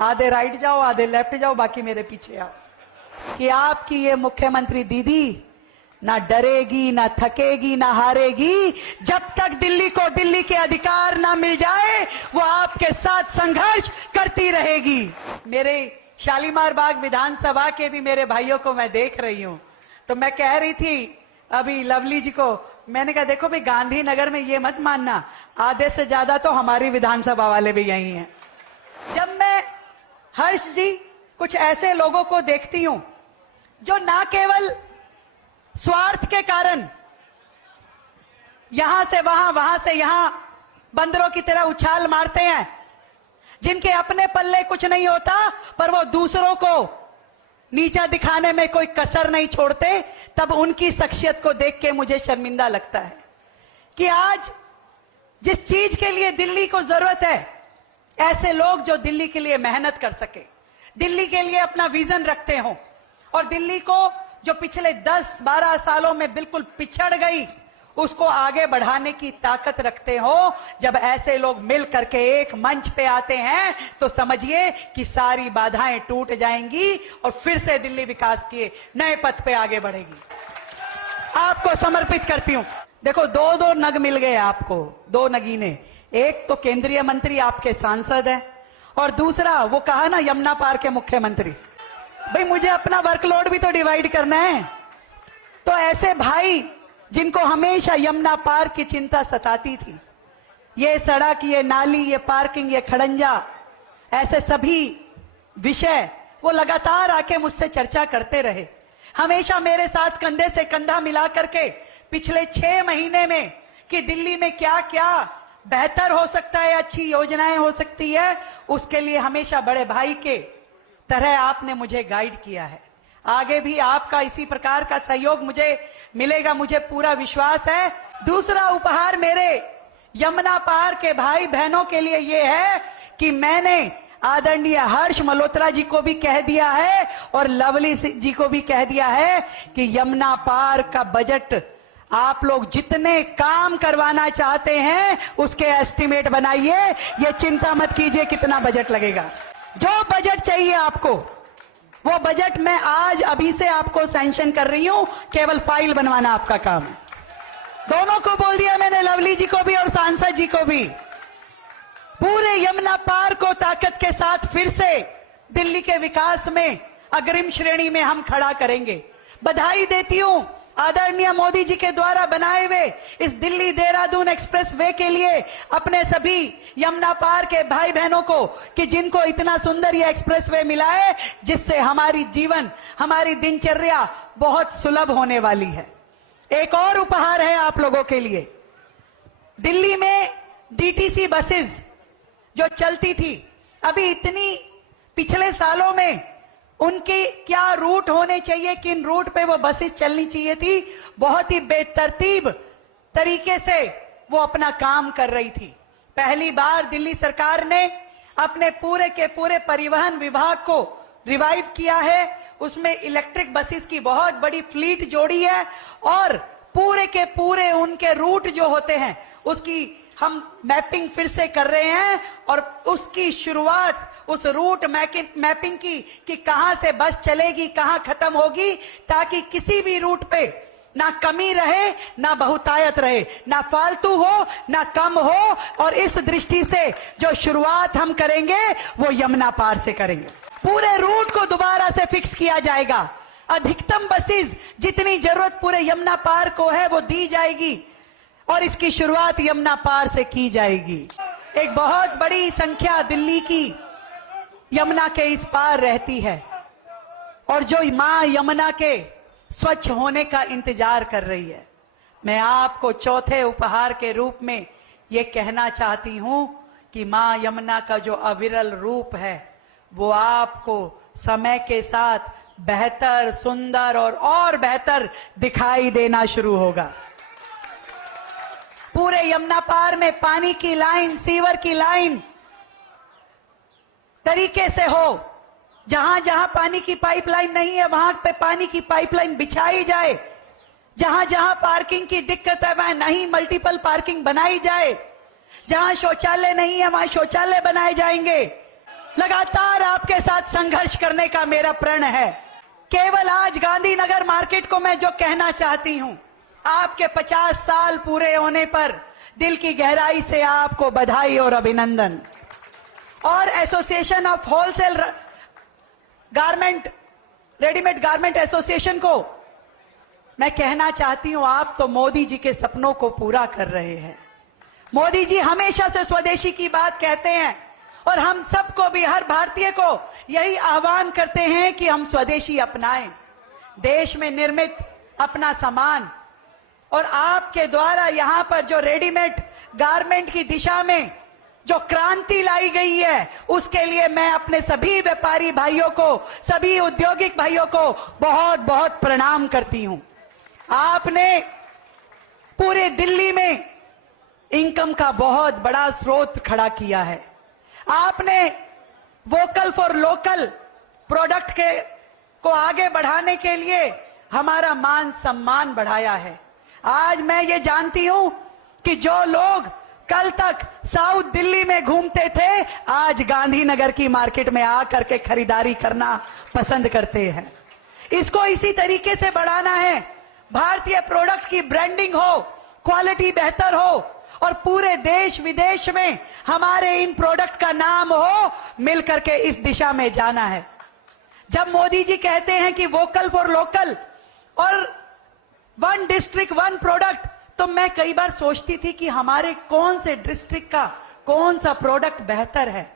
आधे राइट जाओ, आधे लेफ्ट जाओ, बाकी मेरे पीछे आओ, कि आपकी ये मुख्यमंत्री दीदी ना डरेगी, ना थकेगी, ना हारेगी। जब तक दिल्ली को दिल्ली के अधिकार ना मिल जाए, वो आपके साथ संघर्ष करती रहेगी। मेरे शालीमार बाग विधानसभा के भी मेरे भाइयों को मैं देख रही हूं, तो मैं कह रही थी अभी लवली जी को, मैंने कहा देखो भाई, गांधीनगर में ये मत मानना, आधे से ज्यादा तो हमारी विधानसभा वाले भी यही हैं। जब मैं हर्ष जी कुछ ऐसे लोगों को देखती हूं जो ना केवल स्वार्थ के कारण यहां से वहां, वहां से यहां बंदरों की तरह उछाल मारते हैं, जिनके अपने पल्ले कुछ नहीं होता, पर वो दूसरों को नीचा दिखाने में कोई कसर नहीं छोड़ते, तब उनकी शख्सियत को देख के मुझे शर्मिंदा लगता है कि आज जिस चीज के लिए दिल्ली को जरूरत है, ऐसे लोग जो दिल्ली के लिए मेहनत कर सके, दिल्ली के लिए अपना विजन रखते हो, और दिल्ली को जो पिछले 10-12 सालों में बिल्कुल पिछड़ गई, उसको आगे बढ़ाने की ताकत रखते हो। जब ऐसे लोग मिल करके एक मंच पे आते हैं, तो समझिए कि सारी बाधाएं टूट जाएंगी और फिर से दिल्ली विकास के नए पथ पे आगे बढ़ेगी। आपको समर्पित करती हूं। देखो, दो नग मिल गए आपको, 2 नगीने। एक तो केंद्रीय मंत्री आपके सांसद है, और दूसरा वो कहा ना यमुना पार के मुख्यमंत्री। भाई, मुझे अपना वर्कलोड भी तो डिवाइड करना है। तो ऐसे भाई जिनको हमेशा यमुना पार की चिंता सताती थी, ये सड़क, ये नाली, ये पार्किंग, ये खड़ंजा, ऐसे सभी विषय वो लगातार आके मुझसे चर्चा करते रहे। हमेशा मेरे साथ कंधे से कंधा मिला करके पिछले 6 महीने में कि दिल्ली में क्या क्या बेहतर हो सकता है, अच्छी योजनाएं हो सकती है, उसके लिए हमेशा बड़े भाई के तरह आपने मुझे गाइड किया है। आगे भी आपका इसी प्रकार का सहयोग मुझे मिलेगा, मुझे पूरा विश्वास है। दूसरा उपहार मेरे यमुना पार के भाई बहनों के लिए यह है कि मैंने आदरणीय हर्ष मल्होत्रा जी को भी कह दिया है और लवली जी को भी कह दिया है कि यमुना पार का बजट आप लोग जितने काम करवाना चाहते हैं उसके एस्टिमेट बनाइए। ये चिंता मत कीजिए कितना बजट लगेगा। जो बजट चाहिए आपको, वो बजट मैं आज अभी से आपको सैंक्शन कर रही हूं, केवल फाइल बनवाना आपका काम है। दोनों को बोल दिया मैंने, लवली जी को भी और सांसद जी को भी। पूरे यमुना पार को ताकत के साथ फिर से दिल्ली के विकास में अग्रिम श्रेणी में हम खड़ा करेंगे। बधाई देती हूं आदरणीय मोदी जी के द्वारा बनाए हुए इस दिल्ली देहरादून एक्सप्रेस वे के लिए अपने सभी यमुना पार के भाई बहनों को, कि जिनको इतना सुंदर ये एक्सप्रेस वे मिला है, जिससे हमारी जीवन, हमारी दिनचर्या बहुत सुलभ होने वाली है। एक और उपहार है आप लोगों के लिए। दिल्ली में डीटीसी बसेस जो चलती थी, अभी इतनी पिछले सालों में उनके क्या रूट होने चाहिए, किन रूट पे वो बसेस चलनी चाहिए थी, बहुत ही बेतरतीब तरीके से वो अपना काम कर रही थी। पहली बार दिल्ली सरकार ने अपने पूरे के पूरे परिवहन विभाग को रिवाइव किया है। उसमें इलेक्ट्रिक बसेस की बहुत बड़ी फ्लीट जोड़ी है, और पूरे के पूरे उनके रूट जो होते हैं उसकी हम मैपिंग फिर से कर रहे हैं, और उसकी शुरुआत उस रूट मैपिंग की कि कहां से बस चलेगी, कहां खत्म होगी, ताकि किसी भी रूट पे ना कमी रहे, ना बहुतायत रहे, ना फालतू हो, ना कम हो। और इस दृष्टि से जो शुरुआत हम करेंगे वो यमुना पार से करेंगे। पूरे रूट को दोबारा से फिक्स किया जाएगा। अधिकतम बसेस जितनी जरूरत पूरे यमुना पार को है वो दी जाएगी, और इसकी शुरुआत यमुना पार से की जाएगी। एक बहुत बड़ी संख्या दिल्ली की यमुना के इस पार रहती है, और जो मां यमुना के स्वच्छ होने का इंतजार कर रही है। मैं आपको चौथे उपहार के रूप में ये कहना चाहती हूं कि मां यमुना का जो अविरल रूप है वो आपको समय के साथ बेहतर, सुंदर और बेहतर दिखाई देना शुरू होगा। पूरे यमुना पार में पानी की लाइन, सीवर की लाइन तरीके से हो। जहां जहां पानी की पाइपलाइन नहीं है वहां पे पानी की पाइपलाइन बिछाई जाए। जहां जहां पार्किंग की दिक्कत है वहां नहीं मल्टीपल पार्किंग बनाई जाए। जहां शौचालय नहीं है वहां शौचालय बनाए जाएंगे। लगातार आपके साथ संघर्ष करने का मेरा प्रण है। केवल आज गांधीनगर मार्केट को मैं जो कहना चाहती हूं, आपके 50 साल पूरे होने पर दिल की गहराई से आपको बधाई और अभिनंदन। और association of wholesale garment, readymade garment association को मैं कहना चाहती हूं, आप तो मोदी जी के सपनों को पूरा कर रहे हैं। मोदी जी हमेशा से स्वदेशी की बात कहते हैं और हम सबको भी, हर भारतीय को यही आह्वान करते हैं कि हम स्वदेशी अपनाएं, देश में निर्मित अपना सामान। और आपके द्वारा यहां पर जो रेडीमेड गारमेंट की दिशा में जो क्रांति लाई गई है, उसके लिए मैं अपने सभी व्यापारी भाइयों को, सभी औद्योगिक भाइयों को बहुत बहुत प्रणाम करती हूं। आपने पूरे दिल्ली में इनकम का बहुत बड़ा स्रोत खड़ा किया है। आपने वोकल फॉर लोकल प्रोडक्ट को आगे बढ़ाने के लिए हमारा मान सम्मान बढ़ाया है। आज मैं ये जानती हूं कि जो लोग कल तक साउथ दिल्ली में घूमते थे, आज गांधीनगर की मार्केट में आकर के खरीदारी करना पसंद करते हैं। इसको इसी तरीके से बढ़ाना है। भारतीय प्रोडक्ट की ब्रांडिंग हो, क्वालिटी बेहतर हो और पूरे देश विदेश में हमारे इन प्रोडक्ट का नाम हो, मिलकर के इस दिशा में जाना है। जब मोदी जी कहते हैं कि वोकल फॉर लोकल और वन डिस्ट्रिक्ट वन प्रोडक्ट, तो मैं कई बार सोचती थी कि हमारे कौन से डिस्ट्रिक्ट का कौन सा प्रोडक्ट बेहतर है।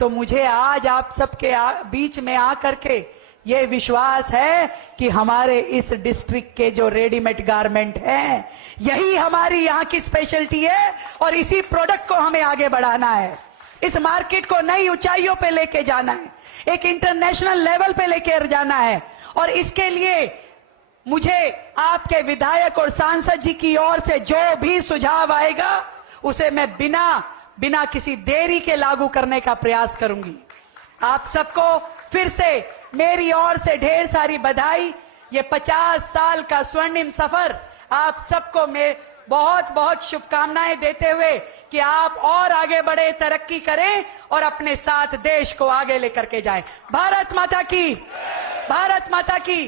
तो मुझे आज आप सबके बीच में आकर के ये विश्वास है कि हमारे इस डिस्ट्रिक्ट के जो रेडीमेड गारमेंट हैं, यही हमारी यहाँ की स्पेशलिटी है और इसी प्रोडक्ट को हमें आगे बढ़ाना है। इस मार्केट को नई ऊंचाइयों पे लेके जाना है, एक इंटरनेशनल लेवल पे लेके जाना है। और इसके लिए मुझे आपके विधायक और सांसद जी की ओर से जो भी सुझाव आएगा, उसे मैं बिना किसी देरी के लागू करने का प्रयास करूंगी। आप सबको फिर से मेरी ओर से ढेर सारी बधाई। ये 50 साल का स्वर्णिम सफर आप सबको मैं बहुत बहुत शुभकामनाएं देते हुए कि आप और आगे बढ़े, तरक्की करें और अपने साथ देश को आगे लेकर के जाएं। भारत माता की, भारत माता की।